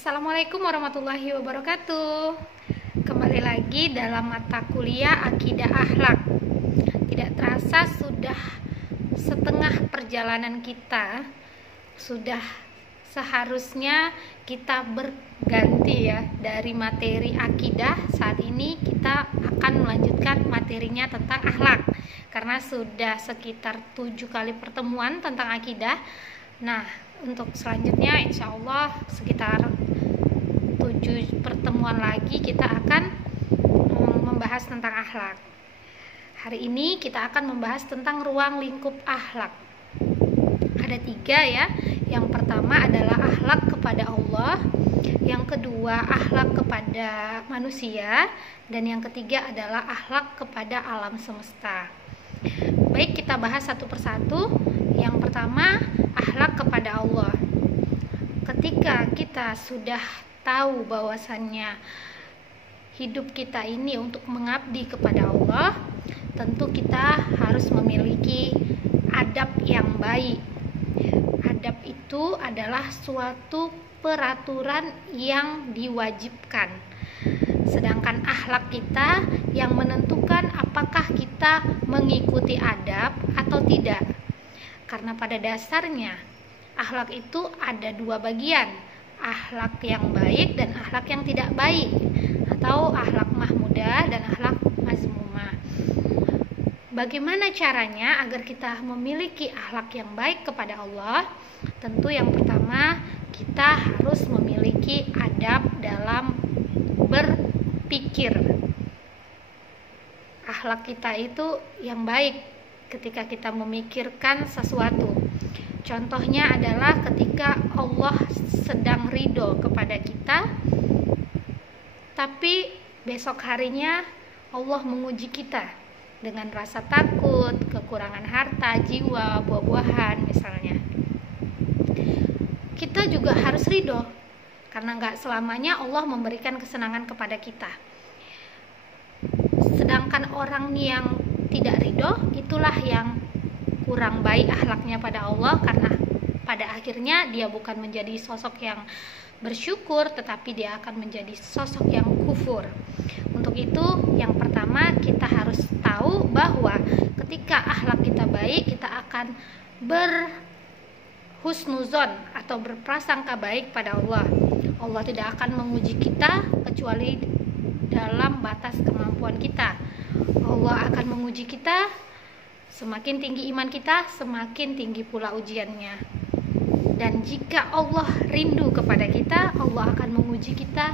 Assalamualaikum warahmatullahi wabarakatuh. Kembali lagi dalam mata kuliah Akidah Akhlak. Tidak terasa sudah setengah perjalanan kita. Sudah seharusnya kita berganti ya dari materi akidah. Saat ini kita akan melanjutkan materinya tentang akhlak. Karena sudah sekitar 7 kali pertemuan tentang akidah. Nah, untuk selanjutnya insya Allah sekitar 7 pertemuan lagi kita akan membahas tentang akhlak. Hari ini kita akan membahas tentang ruang lingkup akhlak. Ada 3 ya. Yang pertama adalah akhlak kepada Allah, yang kedua akhlak kepada manusia, dan yang ketiga adalah akhlak kepada alam semesta. Baik, kita bahas satu persatu. Yang pertama, akhlak kepada Allah. Ketika kita sudah tahu bahwasannya hidup kita ini untuk mengabdi kepada Allah, tentu kita harus memiliki adab yang baik. Adab itu adalah suatu peraturan yang diwajibkan. Sedangkan akhlak kita yang menentukan apakah kita mengikuti adab atau tidak. Karena pada dasarnya akhlak itu ada 2 bagian, akhlak yang baik dan akhlak yang tidak baik, atau akhlak mahmudah dan akhlak mazmumah. Bagaimana caranya agar kita memiliki akhlak yang baik kepada Allah? Tentu yang pertama, kita harus memiliki adab dalam berpikir. Akhlak kita itu yang baik ketika kita memikirkan sesuatu. Contohnya adalah ketika Allah sedang ridho kepada kita, tapi besok harinya Allah menguji kita dengan rasa takut, kekurangan harta, jiwa, buah-buahan misalnya. Kita juga harus ridho, karena gak selamanya Allah memberikan kesenangan kepada kita. Sedangkan orang yang tidak ridho, itulah yang kurang baik akhlaknya pada Allah, karena pada akhirnya dia bukan menjadi sosok yang bersyukur, tetapi dia akan menjadi sosok yang kufur. Untuk itu, yang pertama kita harus tahu bahwa ketika akhlak kita baik, kita akan berhusnuzon atau berprasangka baik pada Allah. Allah tidak akan menguji kita kecuali dalam batas kemampuan kita. Allah akan menguji kita, semakin tinggi iman kita, semakin tinggi pula ujiannya. Dan jika Allah rindu kepada kita, Allah akan menguji kita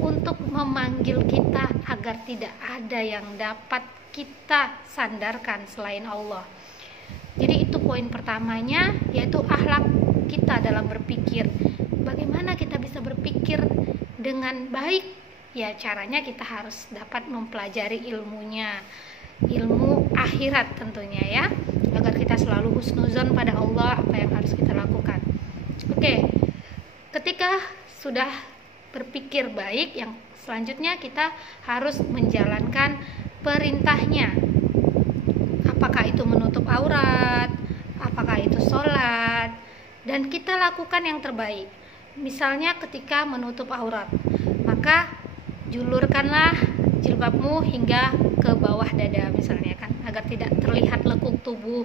untuk memanggil kita agar tidak ada yang dapat kita sandarkan selain Allah. Jadi itu poin pertamanya, yaitu akhlak kita dalam berpikir. Bagaimana kita bisa berpikir dengan baik? Ya, caranya kita harus dapat mempelajari ilmunya, ilmu akhirat tentunya ya, agar kita selalu husnuzon pada Allah apa yang harus kita lakukan. Oke, ketika sudah berpikir baik, yang selanjutnya kita harus menjalankan perintahnya. Apakah itu menutup aurat, apakah itu sholat, dan kita lakukan yang terbaik. Misalnya ketika menutup aurat, maka julurkanlah jilbabmu hingga ke bawah dada misalnya kan, agar tidak terlihat lekuk tubuh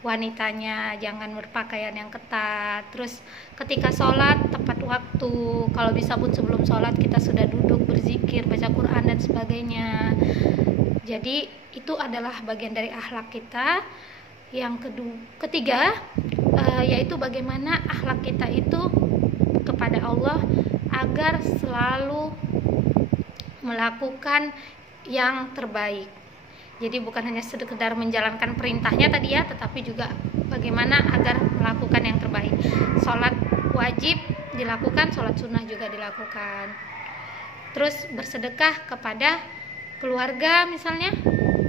wanitanya. Jangan berpakaian yang ketat. Terus ketika sholat tepat waktu, kalau bisa pun sebelum sholat kita sudah duduk berzikir, baca Quran dan sebagainya. Jadi itu adalah bagian dari akhlak kita. Yang ketiga yaitu bagaimana akhlak kita itu kepada Allah agar selalu melakukan yang terbaik. Jadi bukan hanya sekedar menjalankan perintahnya tadi ya, tetapi juga bagaimana agar melakukan yang terbaik. Sholat wajib dilakukan, sholat sunnah juga dilakukan. Terus bersedekah kepada keluarga misalnya,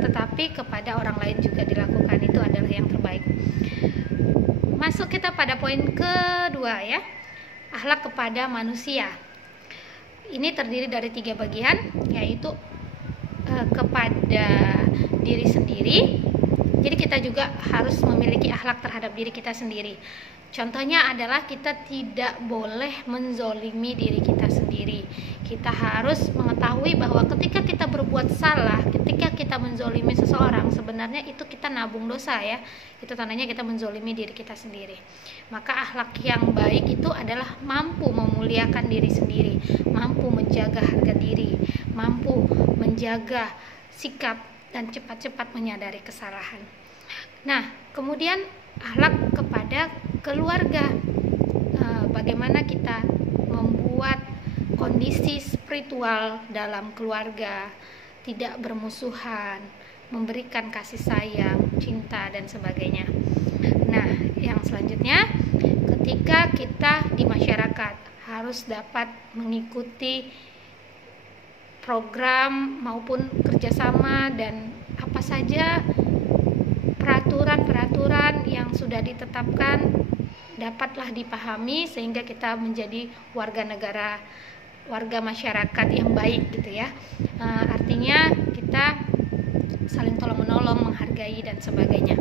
tetapi kepada orang lain juga dilakukan. Itu adalah yang terbaik. Masuk kita pada poin kedua ya, akhlak kepada manusia. Ini terdiri dari 3 bagian, yaitu kepada diri sendiri. Jadi kita juga harus memiliki akhlak terhadap diri kita sendiri. Contohnya adalah kita tidak boleh menzolimi diri kita sendiri. Kita harus mengetahui bahwa ketika kita berbuat salah, ketika kita menzolimi seseorang, sebenarnya itu kita nabung dosa ya. Itu tandanya kita menzolimi diri kita sendiri. Maka akhlak yang baik itu adalah mampu memuliakan diri sendiri, mampu menjaga harga diri, mampu menjaga sikap, dan cepat-cepat menyadari kesalahan. Nah, kemudian akhlak kepada keluarga. Bagaimana kita membuat kondisi spiritual dalam keluarga, tidak bermusuhan, memberikan kasih sayang, cinta, dan sebagainya. Nah, yang selanjutnya, ketika kita di masyarakat harus dapat mengikuti program maupun kerjasama dan apa saja peraturan-peraturan yang sudah ditetapkan dapatlah dipahami sehingga kita menjadi warga masyarakat yang baik gitu ya. Artinya kita saling tolong menolong, menghargai, dan sebagainya.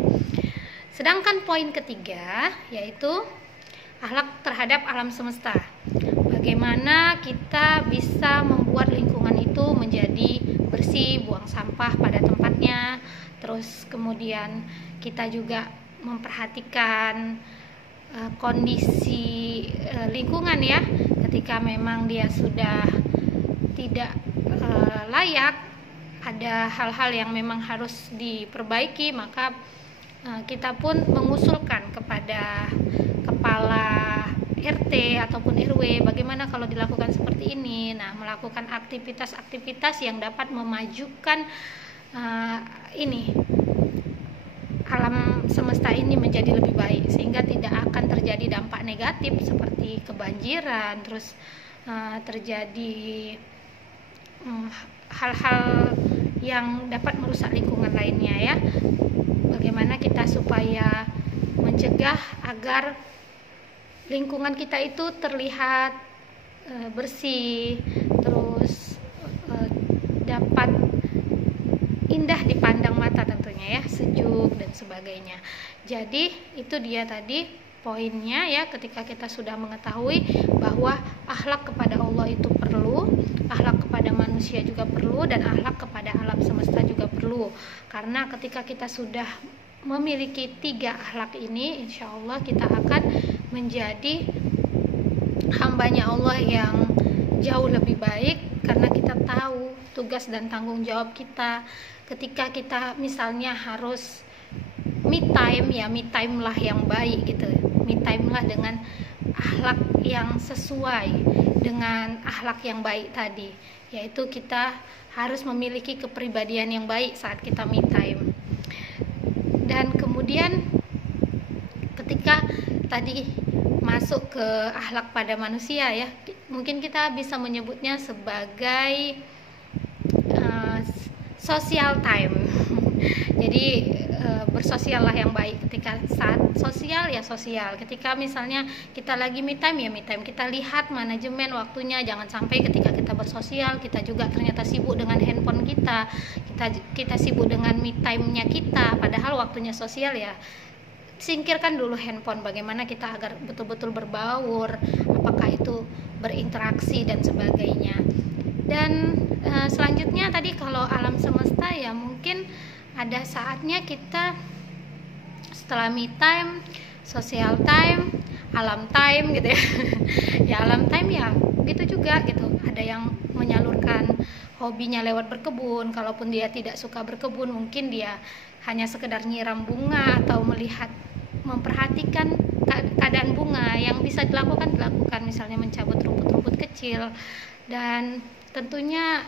Sedangkan poin ketiga yaitu akhlak terhadap alam semesta. Bagaimana kita bisa membuat lingkungan itu menjadi bersih, buang sampah pada tempatnya. Terus kemudian kita juga memperhatikan kondisi lingkungan ya. Ketika memang dia sudah tidak layak, ada hal-hal yang memang harus diperbaiki, maka kita pun mengusulkan kepada kepala RT ataupun RW bagaimana kalau dilakukan seperti ini. Nah, melakukan aktivitas-aktivitas yang dapat memajukan alam semesta ini menjadi lebih baik sehingga tidak akan terjadi dampak negatif seperti kebanjiran, terus terjadi hal-hal yang dapat merusak lingkungan lainnya ya. Bagaimana kita supaya mencegah agar lingkungan kita itu terlihat bersih, terus dapat indah dipandang mata tentunya ya, sejuk dan sebagainya. Jadi itu dia tadi poinnya ya, ketika kita sudah mengetahui bahwa akhlak kepada Allah itu perlu, akhlak kepada manusia juga perlu, dan akhlak kepada alam semesta juga perlu. Karena ketika kita sudah memiliki 3 akhlak ini, insya Allah kita akan menjadi hambanya Allah yang jauh lebih baik, karena kita tahu tugas dan tanggung jawab kita. Ketika kita misalnya harus me time ya, me time lah yang baik gitu, me time lah dengan akhlak yang sesuai dengan akhlak yang baik tadi, yaitu kita harus memiliki kepribadian yang baik saat kita me time. Dan kemudian ketika tadi masuk ke akhlak pada manusia ya, mungkin kita bisa menyebutnya sebagai social time. Jadi bersosial lah yang baik. Ketika saat sosial ya sosial, ketika misalnya kita lagi me time ya me time, kita lihat manajemen waktunya. Jangan sampai ketika kita bersosial kita juga ternyata sibuk dengan handphone kita sibuk dengan me time-nya kita, padahal waktunya sosial ya. Singkirkan dulu handphone, bagaimana kita agar betul-betul berbaur, apakah itu berinteraksi dan sebagainya. Dan selanjutnya tadi kalau alam semesta ya, mungkin ada saatnya kita setelah me time, social time, alam time gitu ya. Ya alam time ya gitu juga gitu. Ada yang menyalurkan hobinya lewat berkebun, kalaupun dia tidak suka berkebun, mungkin dia hanya sekedar nyiram bunga atau memperhatikan keadaan bunga. Yang bisa dilakukan, misalnya mencabut rumput-rumput kecil, dan tentunya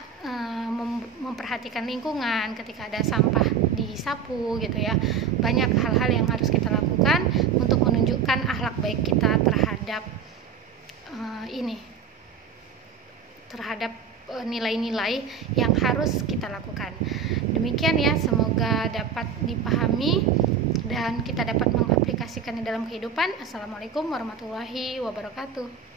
memperhatikan lingkungan ketika ada sampah disapu gitu ya. Banyak hal-hal yang harus kita lakukan untuk menunjukkan akhlak baik kita terhadap nilai-nilai yang harus kita lakukan. Demikian ya, semoga dapat dipahami dan kita dapat mengaplikasikannya dalam kehidupan. Assalamualaikum warahmatullahi wabarakatuh.